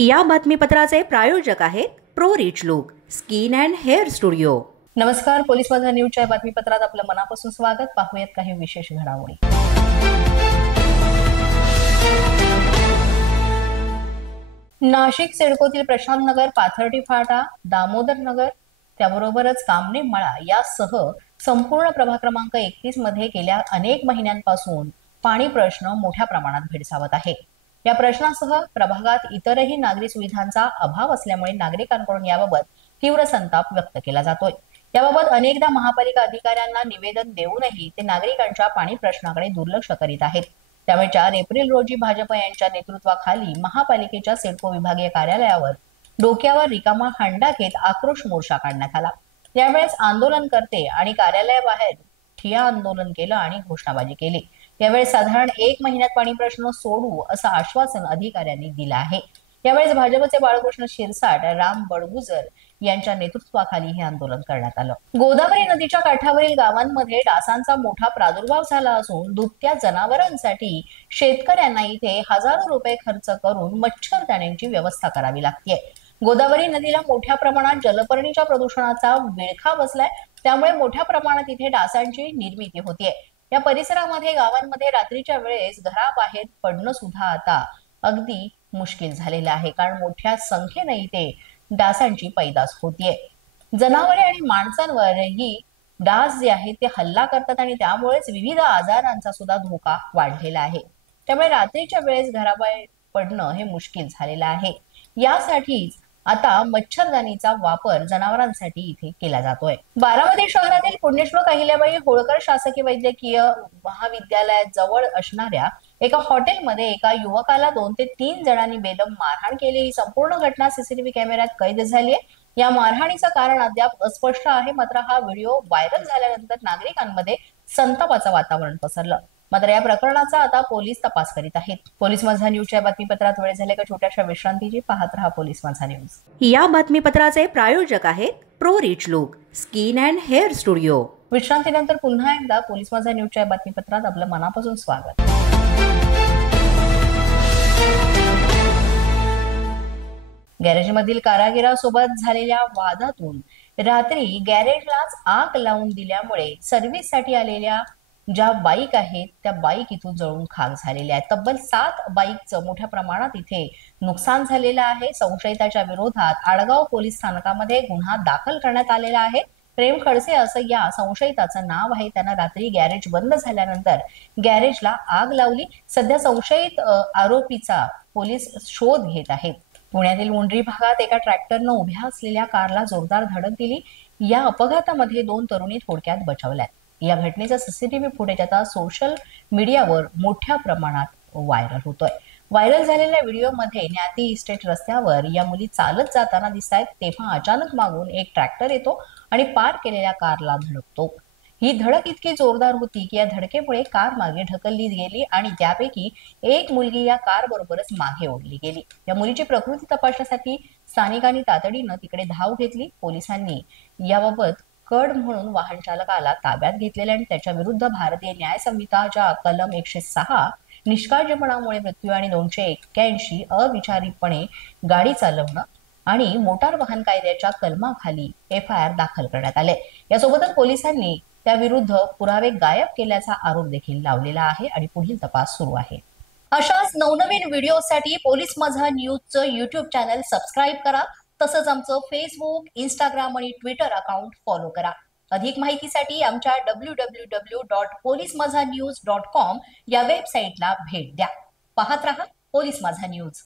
या बातमीपत्राचे प्रायोजक आहेत pro rich look skin and hair studio. नमस्कार, पोलीस माझा न्यूजच्या बातमीपत्रात आपलं मनापासून स्वागत। पाहूयात काही विशेष घडामोडी। नाशिक सिडकोतील प्रशांत नगर, पाथर्डी फाटा, दामोदर नगर, त्याबरोबरच कामने मळा यासह संपूर्ण प्रभाग क्रमांक 31 मध्ये गेल्या अनेक महिन्यांपासून पाणी प्रश्न मोठ्या प्रमाणात भेडसावत आहे। या प्रश्नासह प्रभागात इतरही नागरी सुविधांचा अभाव असल्यामुळे नागरिकांकडून याबाबत तीव्र संताप व्यक्त केला जातोय। याबाबत अनेकदा महापालिका अधिकाऱ्यांना निवेदन देऊनही ते नागरिकांच्या पाणी प्रश्नाकडे दुर्लक्ष करीत आहेत। त्यामुळे 4 एप्रिल रोजी भाजप यांच्या नेतृत्वाखाली महापालिकेच्या सिडको विभागीय कार्यालयावर डोक्यावर रिकामा हांडा घेत आक्रोश मोर्चा काढण्यात आला। यावेळेस आंदोलनकर्ते आणि कार्यालयाबाहेर ठिय्या आंदोलन केलं आणि घोषणाबाजी केली। यावेळेस साधारण 1 महिन्यात पाणी प्रश्न सोडवू असं आश्वासन अधिकाऱ्यांनी दिलं आहे। यावेळेस भाजपचे बाळकृष्ण शिरसाट, राम बडगुजर यांच्या नेतृत्वाखाली हे आंदोलन करण्यात आलं। गोदावरी नदीच्या काठावरील गावांमध्ये डासांचा मोठा प्रादुर्भाव झाला असून दुभत्या जनावरांसाठी शेतकऱ्यांना इथे हजारो रुपये खर्च करून मच्छरदाण्यांची व्यवस्था करावी लागते। गोदावरी नदीला मोठ्या प्रमाणात जलपर्णीच्या प्रदूषणाचा विळखा बसलाय, त्यामुळे मोठ्या प्रमाणात इथे डासांची निर्मिती होतीये। या परिसरामध्ये गावांमध्ये रात्रीच्या वेळेस घराबाहेर पडणं सुद्धा आता अगदी मुश्किल झालेलं आहे, कारण मोठ्या संख्येने इथे डासांची पैदास होतीये। जनावरे आणि माणसांवरही डास जे आहेत ते हल्ला करतात आणि त्यामुळेच विविध आजारांचा सुद्धा धोका वाढलेला आहे। त्यामुळे रात्रीच्या वेळेस घराबाहेर पडणं हे मुश्किल झालेलं आहे। यासाठीच आता मच्छरदाणीचा वापर जनावरांसाठी इथे केला जातोय। बारामती शहरातील पुण्यश्लोक अहिल्याबाई होळकर शासकीय वैद्यकीय महाविद्यालयात जवळ असणाऱ्या एका हॉटेलमध्ये एका युवकाला 2 ते 3 जणांनी बेदम मारहाण केली। ही संपूर्ण घटना सीसीटीव्ही कॅमेऱ्यात कैद झाली आहे। या मारहाणीचं कारण अद्याप अस्पष्ट आहे, मात्र हा व्हिडिओ व्हायरल झाल्यानंतर नागरिकांमध्ये संतापाचं वातावरण पसरलं। मात्र या प्रकरणाचा आता पोलीस तपास करीत आहेत। पोलीस माझा न्यूजच्या बातमीपत्रात वेळ झाले का छोट्याशा विश्रांतीची। पाहत रहा पोलीस माझा न्यूज। या बातमीपत्राचे प्रायोजक आहेत pro rich look skin and hair studio. विश्रांतीनंतर पुन्हा एकदा पोलीस माझा न्यूजच्या बातमीपत्रात आपलं मनापासून स्वागत। गॅरेजमधील कारागिरासोबत झालेल्या वादातून रात्री गॅरेजलाच आग लावून दिल्यामुळे सर्व्हिससाठी आलेल्या ज्या बाईक आहेत त्या बाईक इथून जळून खाक झालेल्या आहेत। तब्बल 7 बाईकचं मोठ्या प्रमाणात इथे नुकसान झालेलं आहे। संशयिताच्या विरोधात आडगाव पोलीस स्थानकामध्ये गुन्हा दाखल करण्यात आलेला आहे। प्रेम खडसे असं या संशयिताचं नाव आहे। त्यानं रात्री गॅरेज बंद झाल्यानंतर गॅरेजला आग लावली। सध्या संशयित आरोपीचा पोलीस शोध घेत आहेत। पुण्यातील मुंडरी भागात एका ट्रॅक्टरनं उभ्या असलेल्या कारला जोरदार धडक दिली। या अपघातामध्ये 2 तरुणी थोडक्यात बचावल्यात। या घटनेचा सीसीटीव्ही फुटेज आता सोशल मीडियावर मोठ्या प्रमाणात व्हायरल होतोय। व्हायरल झालेल्या व्हिडिओमध्ये न्याती इस्टेट रस्त्यावर या मुली चालत जाताना दिसतायत, तेव्हा अचानक मागून एक ट्रॅक्टर येतो आणि पार केलेल्या कारला धडकतो। ही धडक इतकी जोरदार होती की या धडकेमुळे कार मागे ढकलली गेली आणि त्यापैकी एक मुलगी या कार बरोबरच मागे ओढली गेली। या मुलीची प्रकृती तपासण्यासाठी स्थानिकांनी तातडीनं तिकडे धाव घेतली। पोलिसांनी याबाबत कड म्हणून वाहन चालकाला ताब्यात घेतलेले आणि त्याच्या विरुद्ध भारतीय न्याय संहिताच्या कलम 106 निष्काळजीपणामुळे मृत्यू आणि 281 अविचारीपणे गाडी चालवणं आणि मोटार वाहन कायद्याच्या कलमाखाली FIR दाखल करण्यात आले। यासोबतच पोलिसांनी त्याविरुद्ध पुरावे गायब केल्याचा आरोप देखील लावलेला आहे आणि पुढील तपास सुरू आहे। अशाच नवनवीन व्हिडिओसाठी पोलीस माझा न्यूजचं YouTube चॅनल सबस्क्राईब करा। तसंच आमचं फेसबुक, इंस्टाग्राम आणि ट्विटर अकाउंट फॉलो करा। अधिक माहितीसाठी आमच्या www.polismazhanews.com या वेबसाईटला भेट द्या। पाहत रहा पोलीस माझा न्यूज।